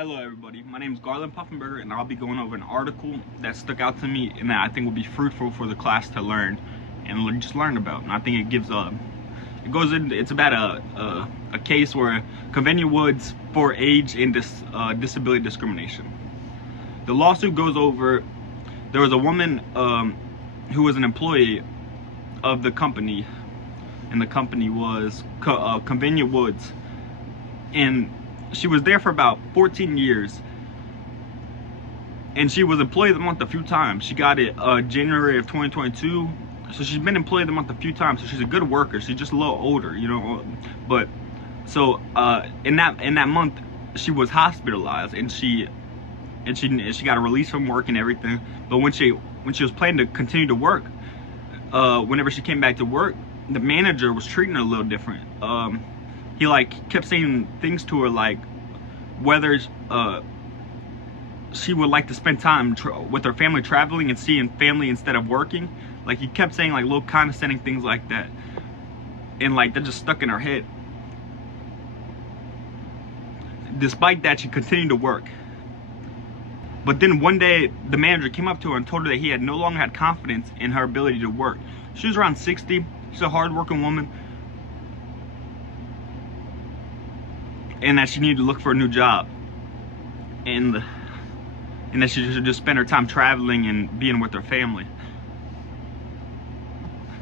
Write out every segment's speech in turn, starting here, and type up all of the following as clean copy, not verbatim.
Hello everybody, my name is Garland Puffinburger and I'll be going over an article that stuck out to me and that I think will be fruitful for the class to learn and just learn about. And I think it's about a case where convenient woods for age and disability discrimination. The lawsuit goes over, there was a woman who was an employee of the company, and the company was Convenient Woods, and she was there for about 14 years, and she was employee of the month a few times. She got it January of 2022, so she's been employee of the month a few times. So she's a good worker. She's just a little older, you know. But so in that month, she was hospitalized, and she got a release from work and everything. But when she was planning to continue to work, whenever she came back to work, the manager was treating her a little different. He kept saying things to her like whether she would like to spend time with her family, traveling and seeing family instead of working. Like, he kept saying like little condescending things like that, and like that just stuck in her head. Despite that, she continued to work. But then one day the manager came up to her and told her that he no longer had confidence in her ability to work. She was around 60. She's a hard-working woman, and that she needed to look for a new job, and that she should just spend her time traveling and being with her family.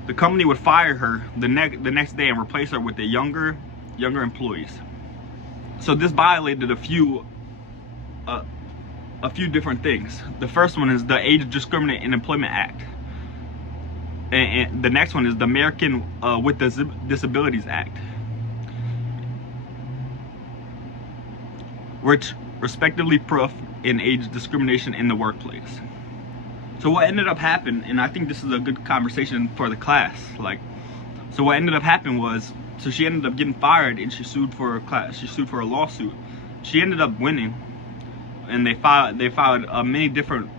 The company would fire her the next day and replace her with the younger employees. So this violated a few different things. The first one is the Age Discrimination in Employment Act, and the next one is the American with Disabilities Act, which respectively proof in age discrimination in the workplace. So what ended up happening, and I think this is a good conversation for the class, so what ended up happening was, so she ended up getting fired, and she sued for a lawsuit. She ended up winning, and they filed many different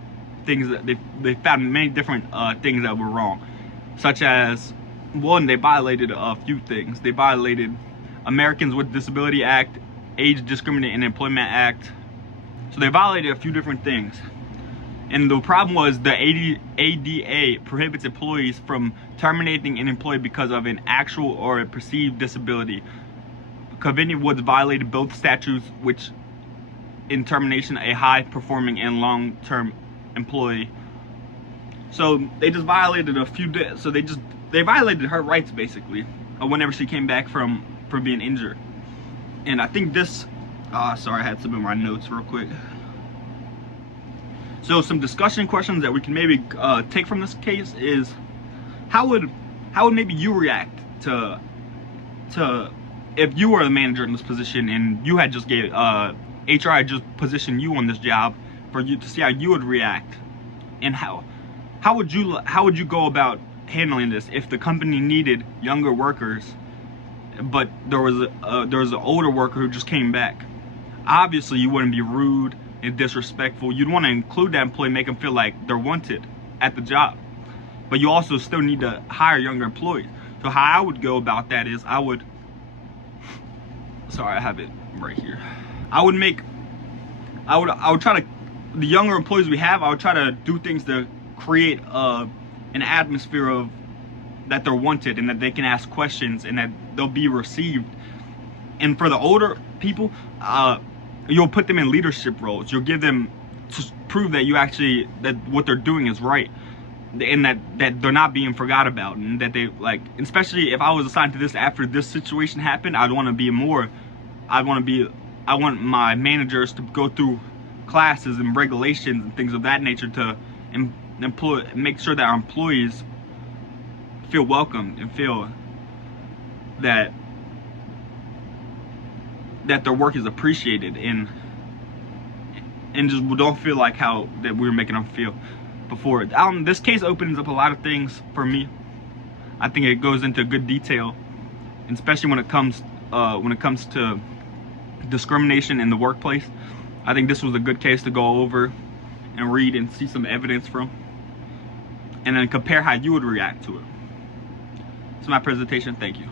things that they found many different things that were wrong, such as, one, they violated a few things. They violated Americans with Disability Act, Age Discrimination in Employment Act. So they violated a few different things. And the problem was the ADA prohibits employees from terminating an employee because of an actual or a perceived disability. Convenient Woods violated both statutes, which in termination a high-performing and long-term employee. So they just violated they violated her rights basically whenever she came back from being injured. And I think this, sorry, I had some of my notes real quick. So some discussion questions that we can maybe take from this case is, how would maybe you react to if you were the manager in this position and you had just HR had just positioned you on this job for you to see how you would react, and how would you go about handling this if the company needed younger workers, but there was an older worker who just came back? Obviously, you wouldn't be rude and disrespectful. You'd want to include that employee, make them feel like they're wanted at the job. But you also still need to hire younger employees. So how I would go about that is, I would try to, the younger employees we have, I would try to do things to create an atmosphere of that they're wanted and that they can ask questions and that they'll be received. And for the older people, you'll put them in leadership roles. You'll give them to prove that that what they're doing is right, and that they're not being forgot about, and that they especially if I was assigned to this after this situation happened, I want my managers to go through classes and regulations and things of that nature to make sure that our employees feel welcome and feel that their work is appreciated, and just don't feel like how that we were making them feel before. This case opens up a lot of things for me. I think it goes into good detail, especially when it comes to discrimination in the workplace. I think this was a good case to go over and read and see some evidence from, and then compare how you would react to it. That's my presentation. Thank you.